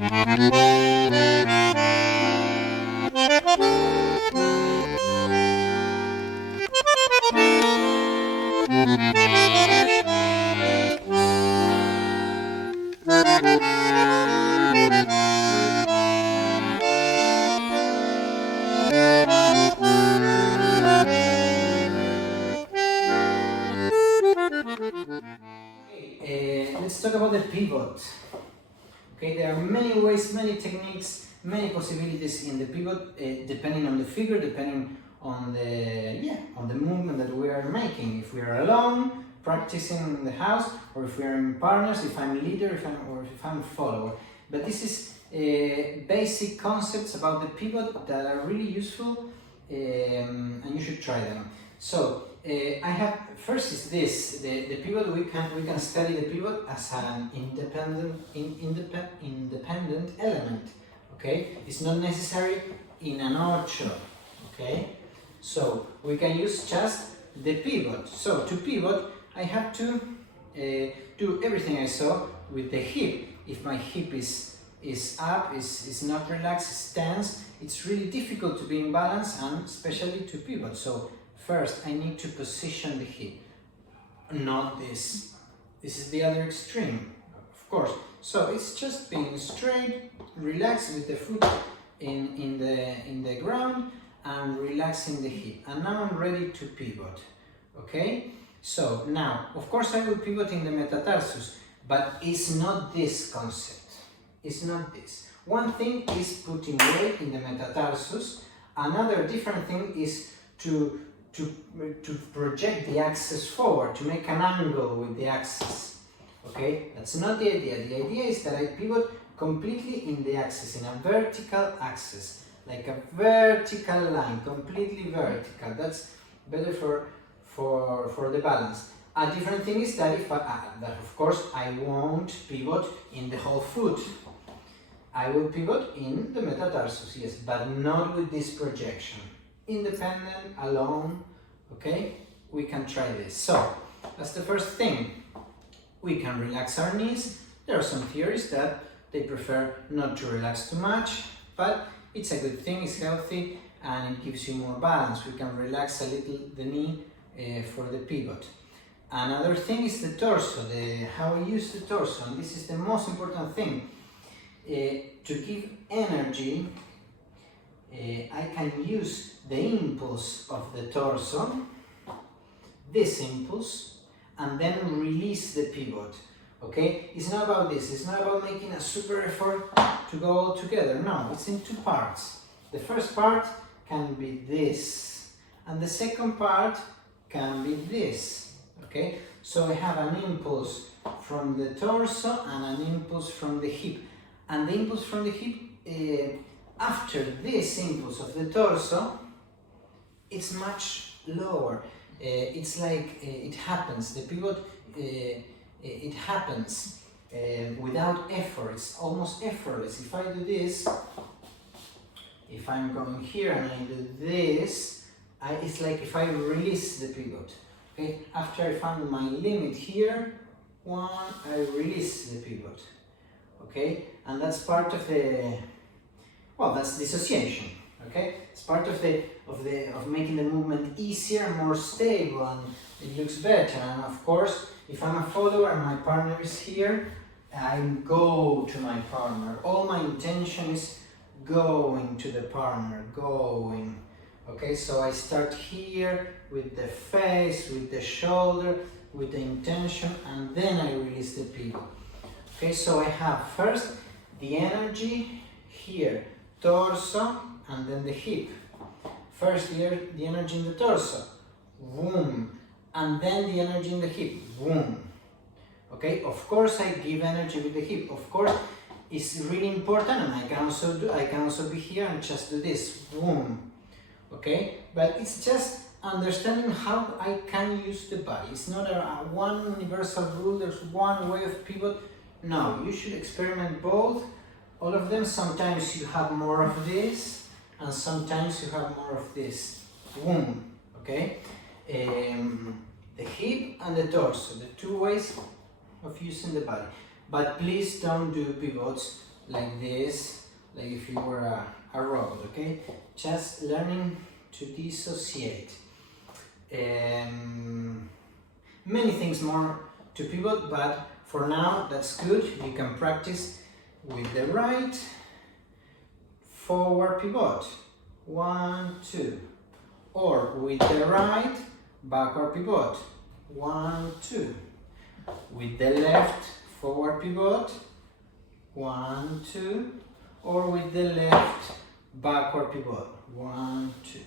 Let's talk about the pivot. Okay, there are many ways, many techniques, many possibilities in the pivot, depending on the figure, depending on the movement that we are making. If we are alone, practicing in the house, or if we are in partners, if I'm leader, or if I'm follower. But this is basic concepts about the pivot that are really useful, and you should try them. So I have first is this the pivot. We can study the pivot as an independent element. Okay, it's not necessary in an ocho. Okay, so we can use just the pivot. So to pivot, I have to do everything I saw with the hip. If my hip is up, is not relaxed, is tense, it's really difficult to be in balance and especially to pivot. So first I need to position the hip, not this. This is the other extreme, of course. So it's just being straight, relaxed with the foot in the ground and relaxing the hip. And now I'm ready to pivot, okay? So now, of course I will pivot in the metatarsus, but it's not this concept. It's not this. One thing is putting weight in the metatarsus. Another different thing is to project the axis forward, to make an angle with the axis. Okay, that's not the idea. The idea is that I pivot completely in the axis, in a vertical axis, like a vertical line, completely vertical. That's better for the balance. A different thing is that that of course I won't pivot in the whole foot. I will pivot in the metatarsus, yes, but not with this projection. Independent, alone, okay? We can try this. So, that's the first thing. We can relax our knees. There are some theories that they prefer not to relax too much, but it's a good thing, it's healthy, and it gives you more balance. We can relax a little the knee for the pivot. Another thing is the torso, how I use the torso, and this is the most important thing. To give energy, I can use the impulse of the torso, this impulse, and then release the pivot. Okay? It's not about this, it's not about making a super effort to go all together. No, it's in two parts. The first part can be this, and the second part can be this. Okay? So I have an impulse from the torso and an impulse from the hip. And the impulse from the hip, after this impulse of the torso, it's much lower. It's like it happens, the pivot, it happens without effort. It's almost effortless. If I do this, if I'm going here and I do this, it's like if I release the pivot. Okay? After I found my limit here, I release the pivot. Okay, and that's part of the, well, that's dissociation. Okay, it's part of making the movement easier, more stable, and it looks better. And of course, if I'm a follower and my partner is here, I go to my partner. All my intention is going to the partner, going. Okay, so I start here with the face, with the shoulder, with the intention, and then I release the pivot. Okay, so I have first the energy here, torso, and then the hip. First the energy in the torso, boom, and then the energy in the hip, boom. Okay, of course I give energy with the hip. Of course, it's really important, and I can also be here and just do this, boom. Okay, but it's just understanding how I can use the body. It's not a one universal rule. There's one way of pivot. No, you should experiment both, all of them. Sometimes you have more of this, and sometimes you have more of this. Boom, okay? The hip and the torso, the two ways of using the body. But please don't do pivots like this, like if you were a robot, okay? Just learning to dissociate. Many things more to pivot, but for now that's good. You can practice with the right forward pivot, 1, 2, or with the right backward pivot, 1, 2, with the left forward pivot, 1, 2, or with the left backward pivot, 1, 2.